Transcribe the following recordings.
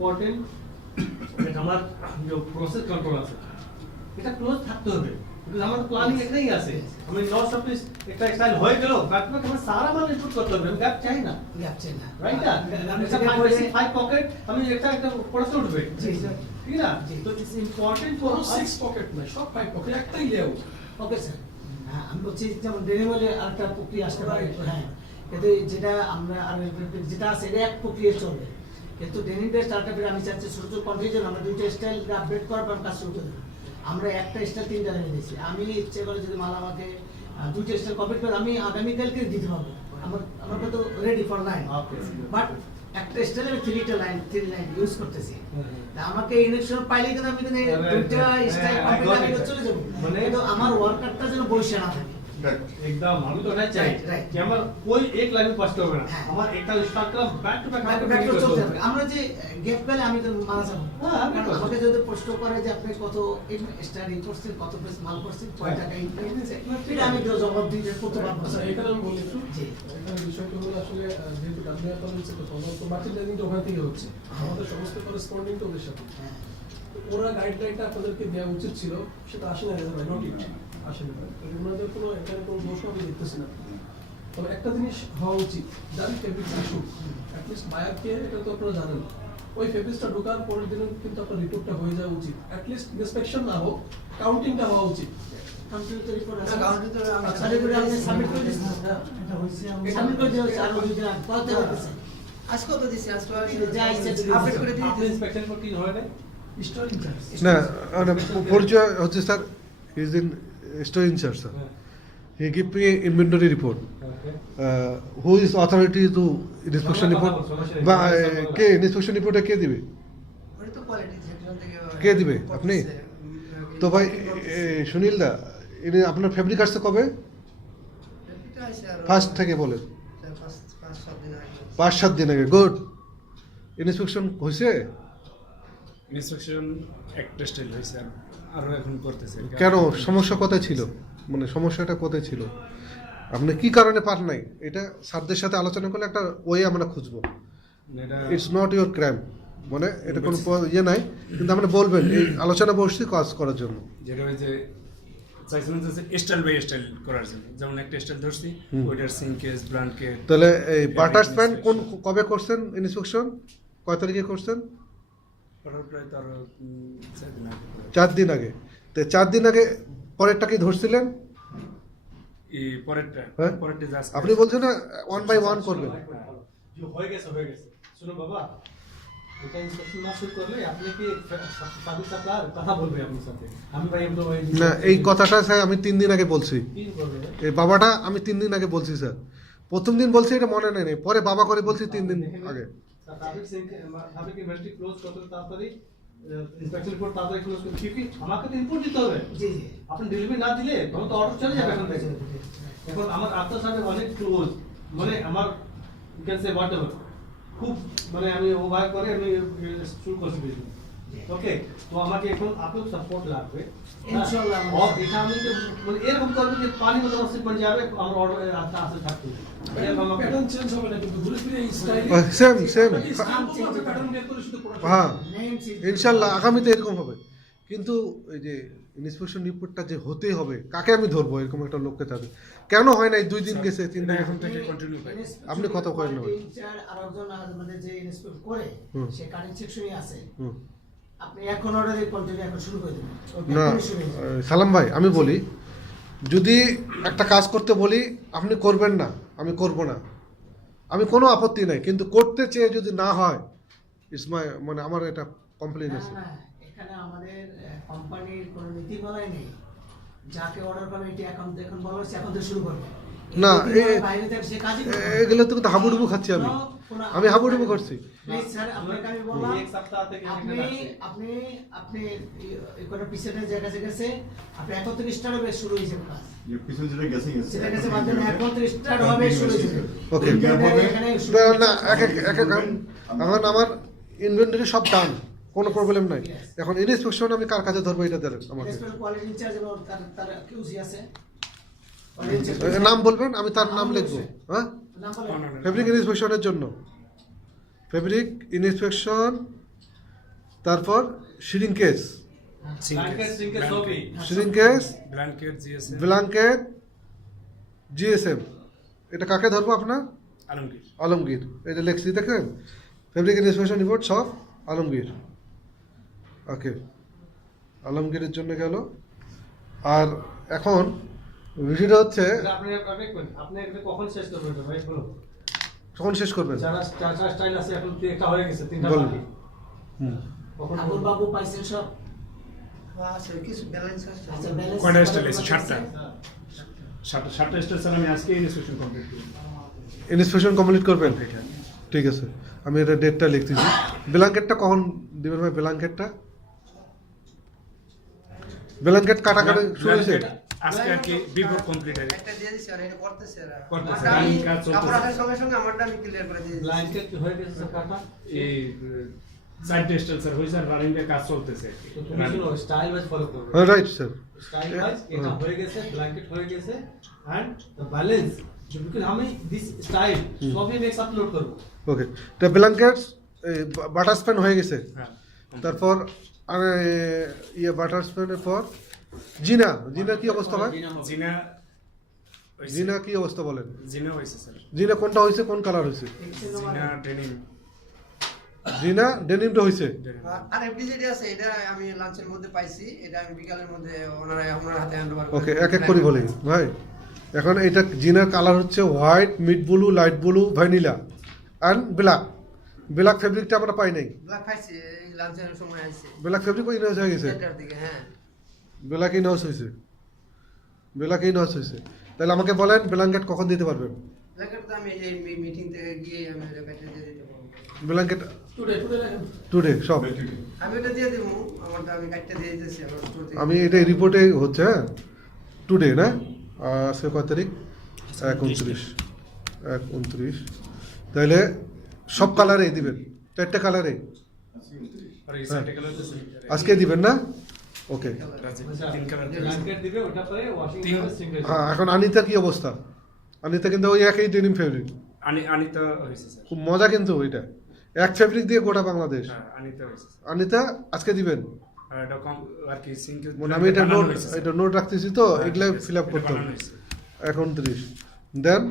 Important আমার যে process control আছে এটা ক্লোজ থাকতে হবে বিকজ আমার প্ল্যানিং একটাই আছে আমি লস অফ দিস একটা স্টাইল হয়ে গেল বাট আমার সারা মাল ইনপুট করতে হবে গ্যাপ চাই না রাইট না এটা 5 পকেট আমি একটা পড়তে উঠবে ঠিক না তো ইটস ইম্পর্টেন্ট ফর 6 পকেট না সব 5 পকেট একটাই লেআউট ওকে স্যার হ্যাঁ আমি বলছি যেমন ডেলিভারি আরেকটা প্রক্রিয়া আসতে পারে হ্যাঁ কিন্তু যেটা আমরা আর যেটা আছে এটা এক প্রক্রিয়া চলবে কিন্তু ডেনিম বেস্ট আরেকটা আমি চাচ্ছি ছোট ছোট কনফিউশন আমরা দুইটা স্টাইল আপডেট করার পর কাজ শুরু করব আমরা একটা স্টাইল তিনটা রেখে দিয়েছি আমি ইচ্ছে করে যদি মাল আমাকে দুইটা স্টাইল কমপ্লিট করে আমি আগামীকালকে দিতে পারবো আমার তো রেডি ফর লাইন বাট একটা স্টাইলে আমি থ্রি লাইন ইউজ করতেছি তা আমাকে ইনস্ট্রাকশন পাইলে কিন্তু আমি কিন্তু দুইটা স্টাইল কমপ্লিট করে চলে যাব মানে তো আমার ওয়ার্কারটা যেন বসে না থাকে एकदम আমি তো ওটাই চাই যে আমার কোই এক লাইন পাস করবে না আমার একটা স্টার্ট করা ব্যাক টু ব্যাক চলতে হবে আমরা যে গেট পেলে আমি তো মানা যাব কারণ আমাকে যদি প্রশ্ন করে যে আপনি কত স্টাডি করছেন কত পেজ মাল করছেন কয় টাকা ইনকাম হয়েছে এটা আমি তো জবাব দিতে করতে পারবো আচ্ছা এখানে আমি বলি একটু জি এখানে বিষয়টা হলো আসলে যেহেতু ডাব্লিউ হচ্ছে তো সমস্ত মার্চেন্ডাইজিংটা ওখান থেকে হচ্ছে আমাদের সমস্ত করেসপন্ডিং তো ওদের সাথে ওরা গাইডলাইনটা আপনাদেরকে দেওয়া উচিত ছিল সেটা আসে না ভাই নট ইট আসলে ওনাদের কোনো এখানে কোনো দোষ আমি দেখতেছি না তবে একটা জিনিস হওয়া উচিত যাদের ফেব্রিক ইস্যু অ্যাটলিস্ট বায়ারকে এটা তো আপনারা জানেন ওই ফেব্রিক্সটা ঢোকার পরের দিনও কিন্তু আপনার রিপোর্টটা হয়ে যাওয়া উচিত অ্যাটলিস্ট ইন্সপেকশন না হোক কাউন্টিংটা হওয়া উচিত আজকে তো দিছি আজকে আপডেট করে দিয়েছি ইন্সপেকশন করতে হয় না স্টোর ইনচার্জ না পরিচয় হচ্ছে sir is in store incharge sir he give me inventory report who is authority to inspection report বা কে ইন্সপেকশন রিপোর্টে কে দিবে কে দিবে আপনি তো ভাই সুনীল দা আপনার ফেব্রিক আসছে কবে ফার্স্ট থেকে বলেন 5-7 দিন আগে গুড ইন্সপেকশন হয়েছে ইন্সপেকশন একটা স্টাইল হয়েছে আরো এখন করতেছে কেন সমস্যা কোথায় ছিল মানে সমস্যাটা কোথায় ছিল আপনি কি কারণে পার নাই এটা স্যারদের সাথে আলোচনা করলে একটা ওয়ে আমরা খুঁজবো ইটস নট ইউর ক্রাইম মানে এটা কোনো ইয়ে নাই কিন্তু আপনি বলবেন এই আলোচনা বসছি কাজ করার জন্য যেটা হয়েছে চাইছিলাম যে স্টাইল বাই স্টাইল করার জন্য যেমন একটা স্টাইল ধরছি ওইটার সিঙ্কেজ ব্র্যান্ডকে তাহলে এই বাটার স্প্যান কোন কবে করছেন ইন্সপেকশন কয় তারিখে করছেন প্রায় তার 4 দিন আগে তো 4 দিন আগে পরেরটা কি ধরছিলেন এই পরেরটা জাস্ট আপনি বলছেন না 1 বাই 1 করবেন যে হয়ে গেছে শুনো বাবা এটা ইনস্ট্রাকশন না শুরু করলে আপনি কি সাথে সাথে কথা বলবে আপনার সাথে আমি ভাই এমন না এই কথাটা স্যার আমি 3 দিন আগে বলছি কি করবে এই বাবাটা আমি 3 দিন আগে বলছি স্যার প্রথম দিন বলছি এটা মনে নেই পরে বাবা করে বলছি 3 দিন আগে ট্রাফিক ইনভেস্টিগেট ক্লোজ করতে তাড়াতাড়ি ইন্সপেকশন রিপোর্ট তাড়াতাড়ি ক্লোজ করতে কি আমাকে তো ইনপুট দিতে হবে জি জি আপনি ডেলিভারি না দিলে তখন তো অর্ডার চলে যাবে এখান থেকে এখন আমার আপনার সাথে অনেক ক্লোজ মানে আমার you can say whatever খুব মানে আমি ওভার করে আমি শুরু করছি বিজনেস ওকে তো আমাকে এখন আপনার সাপোর্ট লাগবে ইনশাআল্লাহ और এটা আমি মানে এরকম করব যে পানি মতো আসছে পড়ে যাবে আমার অর্ডার আস্তে আস্তে থাকবে প্যাটার্ন চেঞ্জ হবে না কিন্তু ঘুরে ফিরে এই স্টাইল সেম প্যাটার্ন বের করে শুধু প্রোডাক্ট হ্যাঁ ইনশাআল্লাহ আগামীতে এরকম হবে কিন্তু এই যে ইন্সপেকশন রিপোর্টটা যে হতেই হবে কাকে আমি ধরবো এরকম একটা লোককে থাকে কেন হয় না 2 দিন গেছে 3 দিন এখন থেকে কন্টিনিউ পাই আপনি কত করেন না আরেকজন আমাদের যে ইন্সপেক্ট করে সে কারেন্ট সেকশনে আছে আপনি এখন অর্ডারে কন্টিনিউ এখন শুরু করে দিন না সালাম ভাই আমি বলি যদি একটা কাজ করতে বলি আপনি করবেন না আমি করব না আমি কোনো আপত্তি নাই কিন্তু করতে চেয়ে যদি না হয় ইটস মাই মানে আমার এটা কমপ্লেইন আছে এখানে আমাদের কোম্পানির কোনো নীতি বলাই নেই যাকে অর্ডার করবে এটি এখন বলা হচ্ছে এখন থেকে শুরু করবে না বাইরে থেকে সে কাজই করবে এগুলো তো কিন্তু হাবুডুবু খাচ্ছি আমি হাবুডুবু করছি প্লিজ স্যার আপনাকে আমি বললাম এক সপ্তাহ থেকে আপনি কোনো পিছনের জায়গা গেছে আপনি এখন থেকে স্টার্ট হবে শুরু হয়েছে কাজ পিছনে যেটা গেছে সেটা গেছে মাধ্যমে এখন থেকে স্টার্ট হবে শুরু হয়েছে ওকে না আমার ইনভেন্টরি সব ডান কোনো প্রবলেম নাই এখন ইনস্পেকশন আমি কার কাছে ধরবো এটা দেন আমাকে কোয়ালিটি ইনচার্জ এবং তার কিউসি আছে নাম বলবেন আমি তার নাম লিখবো হ্যাঁ ফেব্রিক ইনস্পেকশনের জন্য ফেব্রিক ইনস্পেকশন তারপর শিরিং কেস, Blanket, sinker, সবই। Shrink case, blanket GSM blanket, GSM. এটা কাকে ধরবো আপনার? আলমগীর। আলমগীর। এটা লেখছি দেখেন, ফেব্রিক ইন্সপেকশন রিপোর্ট সব আলমগীর। ওকে, আলমগীরের জন্য গেল। আর এখন ভিডিওটা হচ্ছে এটা আপনি আপনি এটা কখন শেষ করবেন এটা ভাই বলো। কখন শেষ করবেন? যারা স্টাইল আছে এখন একটা হয়ে গেছে, তিনটা বলুন। বাকি। হুম। কখন আবুল বাবু পাইছেন সব? আছে কিছু ব্যালেন্স আছে। আচ্ছা, balance কয়টা করার স্টাইল আছে? কথা 7টা। আছে? 7টা স্টাইল স্যার আমি আজকে ইনস্ট্রাকশন কমপ্লিট করি। ইন্সপেকশন কমপ্লিট করবেন? ঠিক আছে, আমি এটা ডেটটা লিখতেছি। ব্ল্যাঙ্কেটটা কখন দিবেন ভাই? ব্ল্যাঙ্কেটটা ব্ল্যাঙ্কেট কাটাকাটি শুরু হয়েছে? আজকে আর কি বিফোর কমপ্লিট আর একটা দিয়ে দিছি আর এটা করতেছে এরা। করতেছে, আমারটা আমি কাজ চলতেছে। কাপড় আসার সঙ্গে সঙ্গে আমারটা আমি ক্লিয়ার করে দিয়ে দিছি। ব্ল্যাঙ্কেট হয়ে গেছে স্যার কাটা? এই 4টা স্টাইল স্যার হইছে আর রানিং এর কাজ চলতেছে আর কি। তো তুমি শুনো স্টাইল ওয়াইজ ফলো করবে। হ্যাঁ, রাইট স্যার। স্টাইল ওয়াইজ এটা হয়ে গেছে, ব্ল্যাঙ্কেট হয়ে গেছে, এন্ড দ্য ব্যালেন্স বিকজ আমি দিস স্টাইল সবই আমি আপলোড করব। ওকে, তো ব্ল্যাঙ্কেটস বাটার স্প্যান হয়ে গেছে। হ্যাঁ। তারপর ইয়ে বাটার স্প্যানের পর জিনা, জিনা কি অবস্থা ভাই? জিনা হইছে। জিনা কি অবস্থা বলেন? জিনা হইছে স্যার। জিনা কোনটা হয়েছে, কোন কালার হয়েছে? জিনা ডেনিম। জিনা ডেনিমটা হয়েছে। আর এফডি যেটা আছে এটা আমি লাঞ্চের মধ্যে পাইছি, এটা আমি বিকালের মধ্যে ওনার হাতে হ্যান্ড ওভার ওকে, এক এক করে বলি ভাই। এখন এটা জিনার কালার হচ্ছে white, mid blue, light blue, vanilla and black. Black ফেব্রিকটা আমরা পাই নাই। ব্ল্যাক পাইছি এই লাঞ্চের সময় আইছে ব্ল্যাক ফেব্রিক ইনহাউস হয়ে গেছে। এটার দিকে। হ্যাঁ, ব্ল্যাক ইনহাউস হয়েছে, ব্ল্যাক ইনহাউস হয়েছে। তাহলে আমাকে বলেন ব্ল্যাঙ্কেট কখন দিতে পারবেন? ব্ল্যাকেট তো আমি এই মিটিং থেকে গিয়ে আমি এটা কেটে দিয়ে দিতে পারবো। ব্ল্যাঙ্কেট টুডে রাখেন। টুডে সব আমি এটা দিয়ে দেবো, আমারটা আমি কাটতে দিয়ে দিতেছি আমার স্টোর থেকে। আমি এটা রিপোর্টে হচ্ছে। হ্যাঁ, টুডে না? আজকে কত তারিখ? 1/29। তাহলে সব কালারে দিবেন, 4টা কালারে আর এই 4টা কালার আছে। আজকে দিবেন না? ওকে। তিন কালার ব্ল্যাঙ্কেট দিবে, ওটা পরে ওয়াশিং তিন- করে সিঙ্গেল। হ্যাঁ, এখন আনিতা কি অবস্থা? আনিতা কিন্তু ওই একই ডেনিম ফেব্রিক, আনিতা হইছে স্যার। খুব মজা কিন্তু ওইটা এক ফেব্রিক দিয়ে গোটা বাংলাদেশ। হ্যাঁ, আনিতা হইছে স্যার। আনিতা আজকে দিবেন? আর এটা কম আর কি সিঙ্ক। মানে আমি এটা নোট রাখতেছি তো, এগুলো ফিল আপ করতে হবে। 29 দেন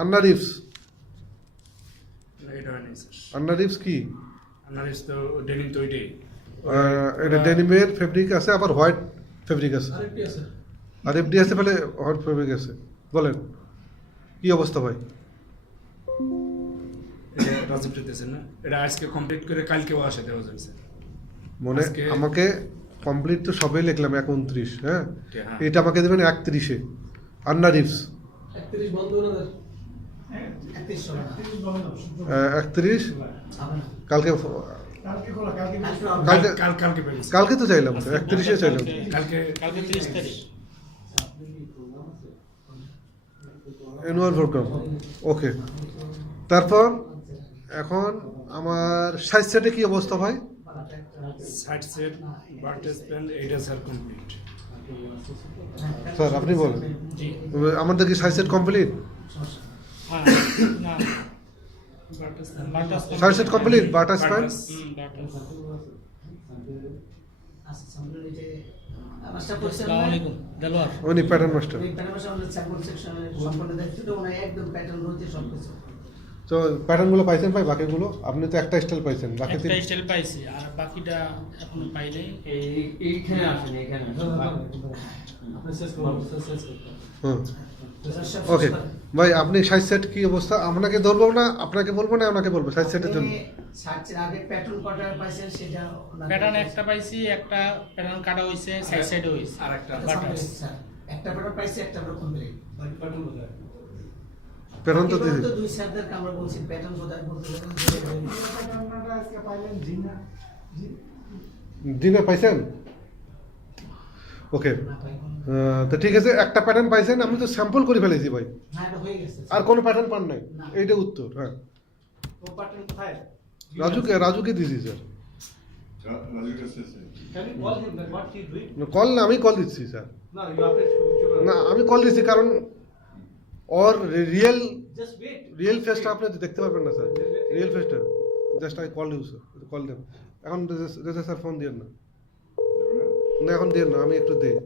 আন্না রিপস। এটা হয় নাই স্যার। আন্না রিপস কি? আনারিস তো ডেনিম তো ওইটাই। এটা ডেনিমের ফেব্রিক আছে, আবার হোয়াইট ফেব্রিক আছে, আরেকটি আছে। আর এফডি আছে, ফেলে হোয়াইট ফেব্রিক আছে। বলেন কি অবস্থা ভাই? এটা রাজীব দিতেছেন না? এটা আজকে কমপ্লিট করে কালকেও আসে দেওয়া যাবে স্যার। মানে আজকে- আমাকে কমপ্লিট তো সবে লিখলাম 29। হ্যাঁ, হ্যাঁ। এটা আমাকে দেবেন 31-এ। আন্না রিপস 31 বন্ধ ওনাদের। 31 হবে না। 31 হবে না। কালকে কালকে হবে। কালকে- কালকে পেয়েছি। কালকে তো চাইলাম, 31-এ চাইলাম। কালকে 30 তারিখ। Annual programme. ওকে, তারপর এখন আমার সাইজ সেটে কি অবস্থা ভাই? সাইড সেট বার্টেস প্যান এইটা স্যার কমপ্লিট। স্যার আপনি বলেন, জি। আমাদের কি সাইজ সেট কমপ্লিট? হ্যাঁ, না। বাটাস সাইজ সেট কমপ্লিট, বাটার স্প্যান। বাটাস। আচ্ছা, সামনে ওই যে মাস্টার পরিচয় আসসালামু আলাইকুম দেলোয়ার। উনি প্যাটার্ন মাস্টার। ওই প্যাটার্ন আমাদের স্যাম্পল সেকশনে সম্পূর্ণ দেখতে তো ওনার একদম প্যাটার্ন রয়েছে সবকিছু। তো প্যাটার্নগুলো পাইছেন ভাই? বাকিগুলো আপনি তো একটা স্টাইল পাইছেন, বাকি একটা স্টাইল পাইছি আর বাকিটা এখনো পাই নাই। এইখানে আসেন, এখানে আপনি শেষ করুন, শেষ করুন। হুম। ওকে ভাই, আপনি সাইজ সেট কি অবস্থা? আপনাকে ধরবো না, আপনাকে বলবো না, আপনাকে বলবো সাইজ সেটের জন্য। সার্চের আগে প্যাটার্ন কটা পাইছেন সেটা প্যাটার্ন একটা পাইছি, একটা প্যাটার্ন কাটা হইছে, সাইড সাইড হইছে। আর একটা বাটাস। একটা প্যাটার্ন পাইছি, একটা আমরা কমপ্লিট। বাটন কোথায়? প্যাটার্ন তো দিদি তো দুই স্যারদেরকে আমরা বলছি প্যাটার্ন কোথায় বলতে দিনে পাইছেন? ওকে, তো ঠিক আছে, একটা প্যাটার্ন পাইছেন, আমি তো স্যাম্পল করে ফেলেছি ভাই, হ্যাঁ, এটা হয়ে গেছে। আর কোনো প্যাটার্ন পান নাই। এইটা উত্তর। হ্যাঁ, ও বাটন কোথায়? রাজুকে দিয়েছি sir. Can you call him that what he doing? Call না, আমি কল দিচ্ছি sir. No, you have to না, আমি কল দিচ্ছি কারণ ওর রিয়েল just wait. ফেসটা আপনি দেখতে পারবেন না স্যার, রিয়েল ফেসটা just I call you sir, call them. এখন রেজা স্যার ফোন দিয়েন না, না এখন দিয়েন না, আমি একটু দেই।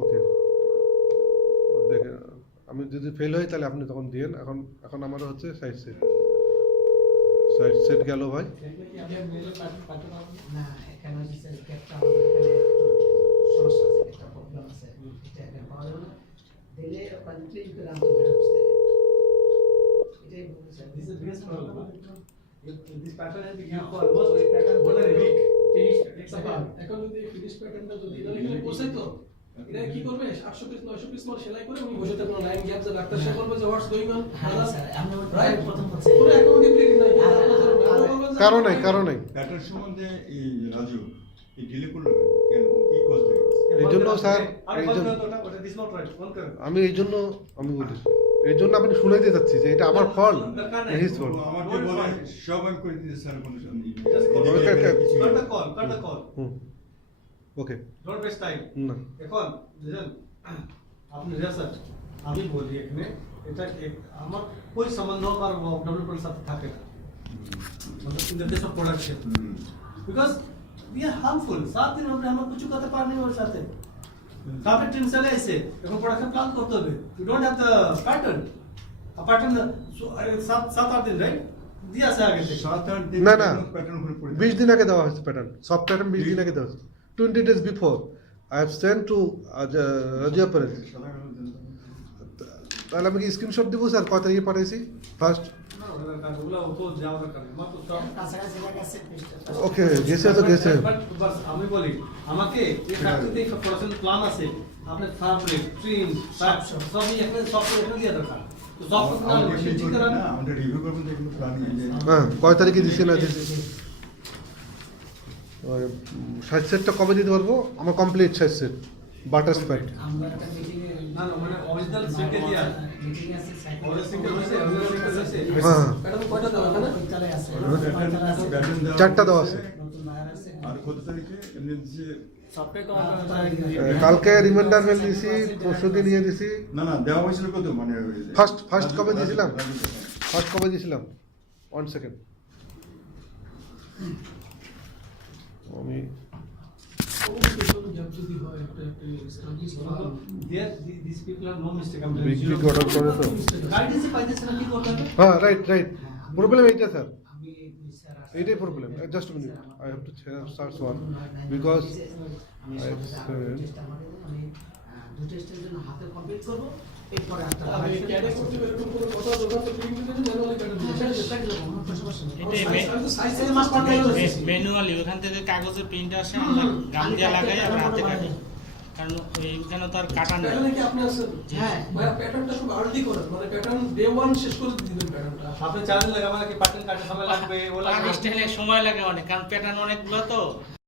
ওকে দেখে আমি যদি ফেল হই তাহলে আপনি তখন দিয়েন। এখন আমার হচ্ছে সাইড সেট গেল ভাই। না এখানে হচ্ছে গ্যাপটা আমাদের এখানে একটু সমস্যা আছে, একটা প্রবলেম আছে, এটা এখানে পাওয়া যাবে না। দিলে কোয়ালিটি করে আনতে পারে হচ্ছে এটাই বলছে। This is the biggest problem. If this pattern has been used for almost more than a week. It's a problem. এখন যদি ফিনিশ প্যাটার্নটা যদি এরা এখানে বসে তো এরা কি করবে 800 পিস 900 পিস মাল সেলাই করে উনি বসে থাকবেন লাইন গ্যাপ যে ডাক্তার সে বলবে যে হোয়াটস গোইং অন হ্যাঁ স্যার, আমি রাইট প্রথম বলছি পুরো অ্যাকাউন্টেবিলিটি নাই কারণ নাই প্যাটার্ন সম্বন্ধে এই রাজু এই ডিলে করলো কেন, কি কজ দেখে? এই জন্য স্যার, আরে এই ফোন জন্য করো ওটা দিস নট রাইট, ফোন করো। আমি বলি এই জন্য আপনি শুনে দিতে চাচ্ছি যে এটা আমার ফল্ট, দরকার নাই। His fault. আমাকে বলে সব আমি করে দিতে স্যার কোনো Just call. Okay, okay. Cut the call. Okay Don't waste time. না এখন বুঝলেন আপনি স্যার আমি বলি এখানে এটা আমার कोई संबंध और डेवलपमेंट साथ থাকে না मतलब in the case of production because we are harmful 7 दिन हम কিছু করতে পারি না ওর সাথে কাপে টিম চলে আসে এখন প্রোডাকশন প্ল্যান করতে হবে you don't have the pattern a pattern 7-8 দিন রাইট দিয়া আছে আগে থেকে 7-8 দিন না না প্যাটার্ন করে পড়ে 20 দিন আগে দেওয়া হয়েছে প্যাটার্ন, সব প্যাটার্ন 20 দিন আগে দেওয়া হয়েছে। 20 days before I have sent to Rajia Perez। তাহলে আমি কি স্ক্রিনশট দিব স্যার কত তারিখে পাঠাইছি ফার্স্ট? না ওটা কাজগুলো তো যাওয়ার দরকার নেই মাত্র সব কাছাকাছি গেছে পেজটা। ওকে গেছে তো গেছে। বাস আমি বলি আমাকে এই ফ্যাক্টরিতে একটা প্রোডাকশন প্ল্যান আছে আপনার ফ্যাব্রিক ট্রিম সবই এখানে সফটওয়্যার এখানে দিয়ে দরকার তো সফটওয়্যার আমাদের মেশিন ঠিক করা না আমাদের রিভিউ করবেন যে কোনো প্ল্যান এই যে হ্যাঁ কয় তারিখে দিছি না দিছি? সাইজ সেটটা কবে দিতে পারবো? আমার complete size set butter spat. আমরা একটা মিটিংয়ে না না মানে অরিজিনাল সিঙ্কে দিয়া মিটিং আছে অরিজিনাল সিঙ্কে হইছে অরিজিনাল সিঙ্কে হইছে হ্যাঁ প্যাটার্ন কয়টা দেওয়া এখানে চলে আছে প্যাটার্ন দেওয়া চারটা দেওয়া আছে। নতুন বায়ার আছে আর কত তারিখে এমনি যে কালকে রিমাইন্ডার মেল দিছি, পরশু দিন নিয়ে দিছি। না দেওয়া হয়েছিল কত মানে ফার্স্ট কবে দিয়েছিলাম? ফার্স্ট কবে দিয়েছিলাম? 1 সেকেন্ড আমি গ্যাপ যদি হয় একটা studies there this people are no mistake আমি বিগ অর্ডার করে তো। গাইডেন্স পাইতেছ না কি করতে হবে হ্যাঁ রাইট প্রবলেম এইটা স্যার, আমি স্যার এইটাই problem. Just minute I have to search one because আমি I আমি দুটো স্টেজের জন্য হাতে কমপ্লিট করব এরপরে একটা আমি ক্যাডে করতে এরকম কোনো কথা দোকান তো প্রিন্ট দিতে ম্যানুয়ালি প্যাটার্ন আমি তো সাইজ থেকে মাস পাঠাই দিয়েছি ম্যানুয়ালি ওখান থেকে কাগজের প্রিন্ট আসে আমরা গাম দিয়ে লাগাই আর হাতে কাটি কারণ ওইখানে তো আর কাটা নেই প্যাটার্নে কি আপনি আছেন হ্যাঁ ভাই প্যাটার্নটা খুব আর্লি করেন মানে প্যাটার্ন ডে 1 শেষ করে দিবেন প্যাটার্নটা আপনি চ্যালেঞ্জ লাগাবেন কি প্যাটার্ন কাটতে সময় লাগবে ও লাগবে সময় লাগে অনেক কারণ প্যাটার্ন অনেকগুলো তো